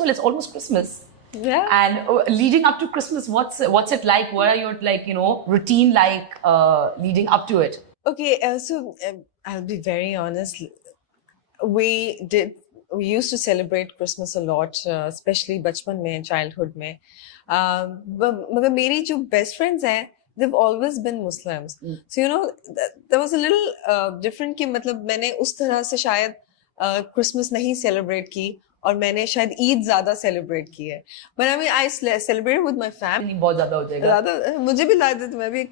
Well, it's almost Christmas. Yeah. And leading up to Christmas, what's it like? What are your routine like leading up to it? Okay, I'll be very honest. We used to celebrate Christmas a lot, especially बचपन में, childhood में. मगर मेरी जो best friends हैं, they've always been Muslims. So there was a little different कि मतलब मैंने उस तरह से शायद Christmas नहीं celebrate की और मैंने शायद ईद ज्यादा सेलिब्रेट की है. But I mean, I celebrated with my family. बहुत ज्यादा हो जाएगा. ज्यादा मुझे भी ला देते, मैं भी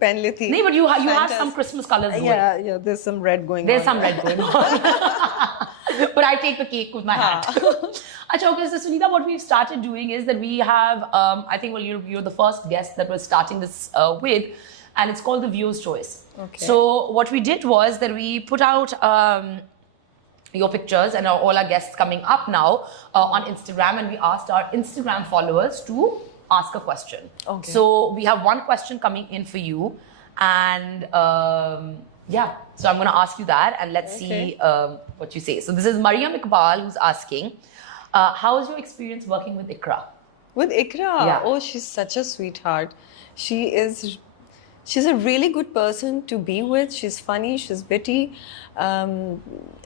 पहन लेती. नहीं, but you have some Christmas colors going. Yeah, there's some red going on. There's some red going on. But I take the cake with my hat. Achha, okay, so Sunita, what we've started doing is that we have, I think, well, you're the first guest that we're starting this with, and it's called the Viewer's Choice. Okay. So what we did was that we put out your pictures and all our guests coming up now on Instagram, and we asked our Instagram followers to ask a question. Okay. So we have one question coming in for you, and yeah, so I'm going to ask you that, and let's see what you say. So this is Mariam Iqbal who's asking, how is your experience working with Iqra? With Iqra? Yeah. Oh, she's such a sweetheart. She's a really good person to be with. She's funny, she's witty, and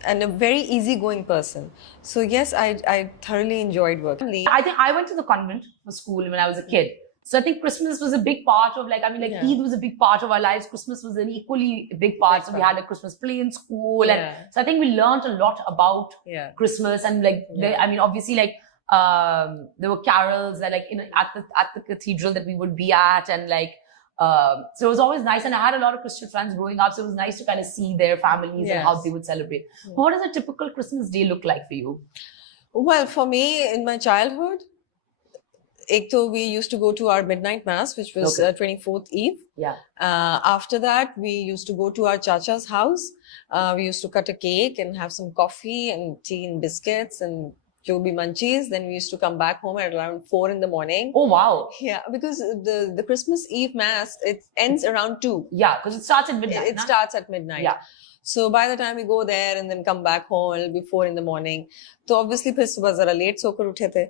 a very easygoing person. So yes, I thoroughly enjoyed working. I think I went to the convent for school when I was a kid. So I think Christmas was a big part of Eid was a big part of our lives. Christmas was an equally big part. So we had a Christmas play in school. And so I think we learned a lot about Christmas, and obviously there were carols that at the cathedral that we would be at, and so it was always nice, and I had a lot of Christian friends growing up, so it was nice to kind of see their families and how they would celebrate. But what does a typical Christmas day look like for you? Well, for me, in my childhood, we used to go to our midnight mass, which was 24th Eve. Yeah. After that, we used to go to our chacha's house. We used to cut a cake and have some coffee and tea and biscuits and Joby munchies. Then we used to come back home at around 4 in the morning. Oh, wow. Yeah, because the Christmas Eve mass, it ends around 2. Yeah, because it starts at midnight. It starts at midnight. Yeah. So by the time we go there and then come back home, it'll be 4 in the morning. So obviously फिर सुबह जरा late सोकर उठे थे.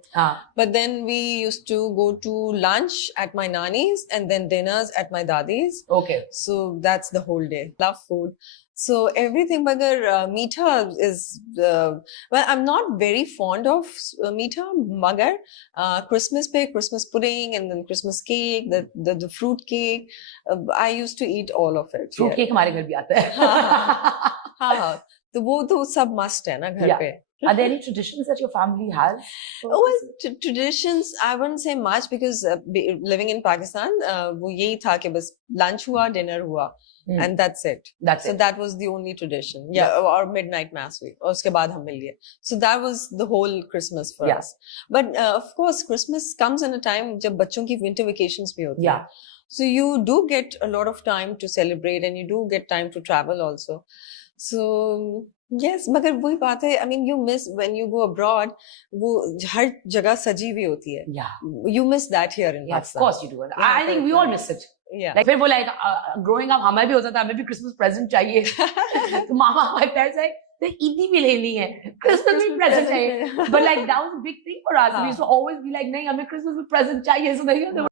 But then we used to go to lunch at my nani's and then dinners at my dadi's. Okay. So that's the whole day. Love food. So everything, magar meetha is, well, I'm not very fond of meetha, magar Christmas pudding and then Christmas cake, the fruit cake, I used to eat all of it. Fruit cake हमारे घर भी आता है. हाँ, तो वो तो सब must है ना घर पे. Are there any traditions that your family has? Oh, well, traditions, I wouldn't say much because living in Pakistan, वो यही था कि बस lunch हुआ, dinner हुआ. And that's it. So that was the only tradition. Yeah, or midnight mass week. और उसके बाद हम मिल गए. So that was the whole Christmas for us. But of course, Christmas comes in a time जब बच्चों की winter vacations भी होती हैं. So you do get a lot of time to celebrate and you do get time to travel also. So yes, मगर वही बात है. I mean, you miss when you go abroad. वो हर जगह सजी हुई होती है. Yeah. You miss that here in Of Pakistan. course you do. I think we all miss it. Yeah. Like फिर वो growing up हमें भी होता था, हमें भी Christmas present चाहिए. तो मामा my parents like ईदी भी लेनी है, Christmas भी present चाहिए. But that was a big thing for us. We used to always be like नहीं हमें Christmas भी present चाहिए. So